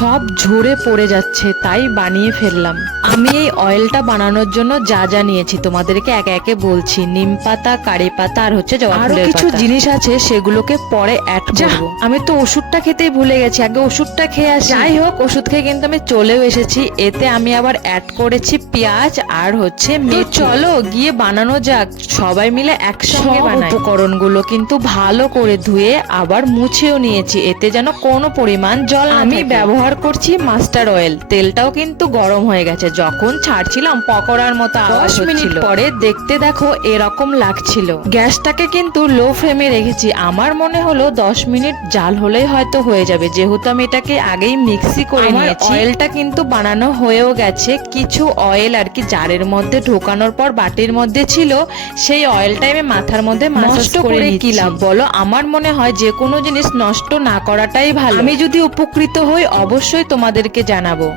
সব ঝরে পড়ে যাচ্ছে, তাই বানিয়ে ফেললাম। আমি এই অয়েলটা বানানোর জন্য যা যা নিয়েছি তোমাদেরকে একে একে বলছি। নিম পাতা, কারি পাতা, আর হচ্ছে জবা ফুলের পাতা। আরো কিছু জিনিস আছে সেগুলোকে পরে অ্যাড করব। আমি তো ওষুধটা খেতেই ভুলে গেছি, আগে ওষুধটা খেয়ে আসি। যাই হোক, ওষুধ খেয়ে কিন্তু আমি চলেও এসেছি। এতে আমি আবার অ্যাড করেছি পেঁয়াজ আর হচ্ছে মেথি। চলো গিয়ে বানানো যাক, সবাই মিলে একসঙ্গে বানাই। উপকরণগুলো কিন্তু ভালো করে ধুয়ে আবার মুছেও নিয়েছি, এতে যেন কোনো পরিমাণ জল না থাকে। আমি ব্যবহার করছি মাস্টার্ড অয়েল। তেলটাও কিন্তু গরম হয়ে গেছে। যখন ছাড়ছিলাম পকোড়ার মতো আওয়াজ হচ্ছিল। 10 মিনিট পরে দেখতে দেখো এরকম লাগছিল। গ্যাসটাকে কিন্তু লো ফ্লেমে রেখেছি। আমার মনে হলো 10 মিনিট জাল হলেই হয়তো হয়ে যাবে, যেহেতু আমি এটাকে আগেই মিক্সি করে নিয়েছি। অয়েলটা কিন্তু বানানো হয়েও গেছে। কিছু অয়েল আর কি জারের মধ্যে ঢোকানোর পর বাটির মধ্যে ছিল, সেই অয়েলটা আমি মাথার মধ্যে নষ্ট করে কি লাভ বলো? আমার মনে হয় যে কোনো জিনিস নষ্ট না করাটাই ভালো। আমি যদি উপকৃত হই অবশ্যই তোমাদেরকে জানাবো।